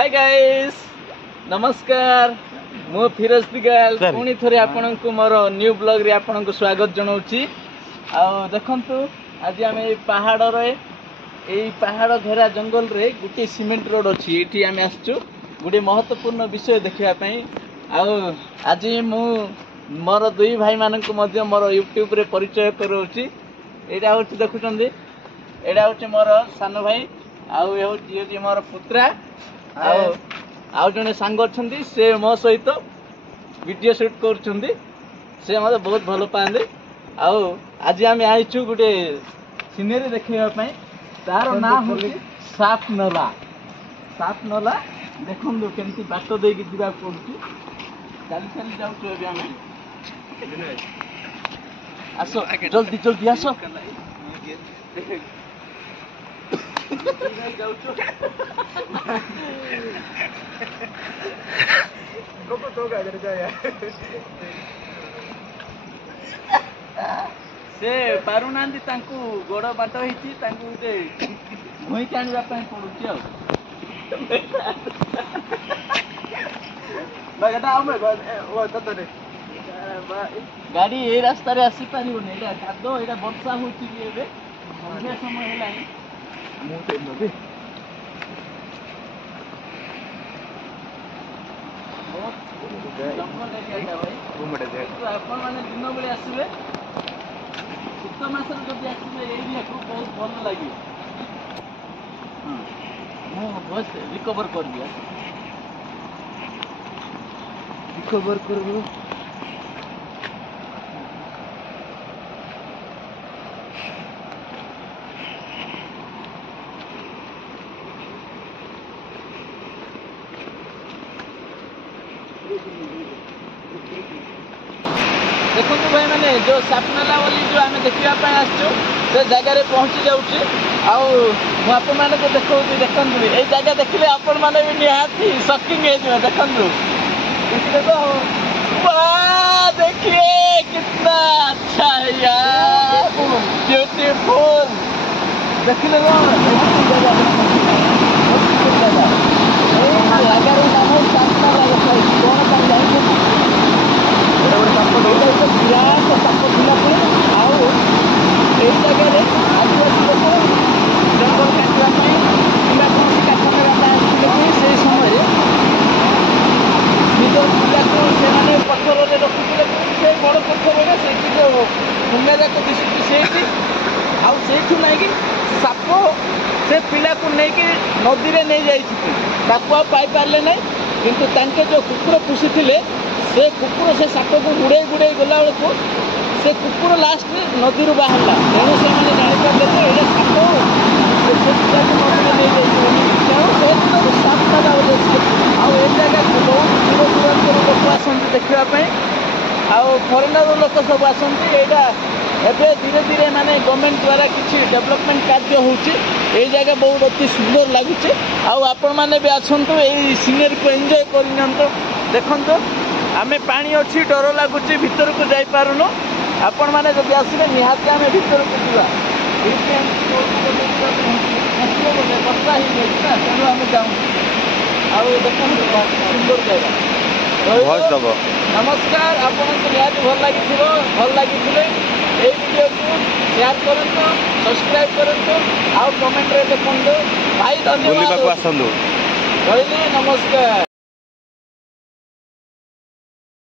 Hi guys नमस्कार मो फिरोज दिगाल पुणी थोड़े आपण को मोर न्यू ब्लॉग रे आपण को स्वागत जनाऊँगी। आ देखंतु आज आम पहाड़ रे पहाड़ घेरा जंगल रे गोटे सीमेंट रोड अच्छी ये आम आसचु गोटे महत्वपूर्ण विषय देखापी। आज मु मोर दुई भाई मान मोर यूट्यूब रे परिचय कराऊँगी। यहाँ हूँ देखुं यहाँ हूँ मोर सान भाई आउे मोर पुत्रा आउ जड़े सांग अच्छा से मो सहित वीडियो शूट कर मत बहुत भल पाते। आज आम आईचु गोटे सीनेरी देखापी तार ना हूँ साफ नला। साफ नला देखु केमती बाट देकी जा पड़ू चली चली जाऊँ आस जल्दी जल्दी आस से पारुना गोड़ बाट होते भूईक आने पड़ू गाड़ी ये रास्ता रे आसी पारिबोनी कादो एटा वर्षा होची एबे संध्या समय हेलानी मु ते नबे जंगल एरिया भाई तो आपण माने दिन बेले आसीबे शीत मास जब आसीबे एरिया को बहुत भल लागी। मु बस रिकवर कर दिया रिकवर करबो देखो भाई मैंने जो सापनाला वाली जो आम देखापी आसचु से जगह पहुँची जाऊँगी। आपण मान को देखो देखु ये जगह देखिले आपण मैंने भी निहाती शॉकिंग हो देखु देखिए कितना अच्छा है यार ब्यूटीफुल देखिले भंगा जाक दिशुची से साप से पिला को लेकिन नदी में नहीं जाकू पाई पारे ना किंतु जो कुकुर पोषी से कुकुर से साप को गुड़े गुड़े गला बेलू से कुकुर लास्ट नदी बाहर तेणु से जापारे ये साप से पिला को नदी में नहीं तेणु से साप नाला आए जगह बहुत दूर दूर लोक आसती देखापी फरेनर लोक सब आसती एवं धीरे धीरे माने गवर्नमेंट द्वारा किसी डेवलपमेंट कार्य होती जगह बहुत अति सुंदर लगुचे। आपण मैंने भी आसतु यही सीनरी को एंजॉय कर देखु आम पानी अच्छी डर लगुच भीतर को जापारूँ आपण मैंने जब आसवे निहाती आम भीतर को जा वर्षा ही ना तेणु आम जाऊँ देखो सुंदर जगह नमस्कार आपको निहाती भल लगी वीडियो को शेयर करूँ सब्सक्राइब करूँ आउ कमेंट रे देखो भाई धन्यवाद नमस्कार।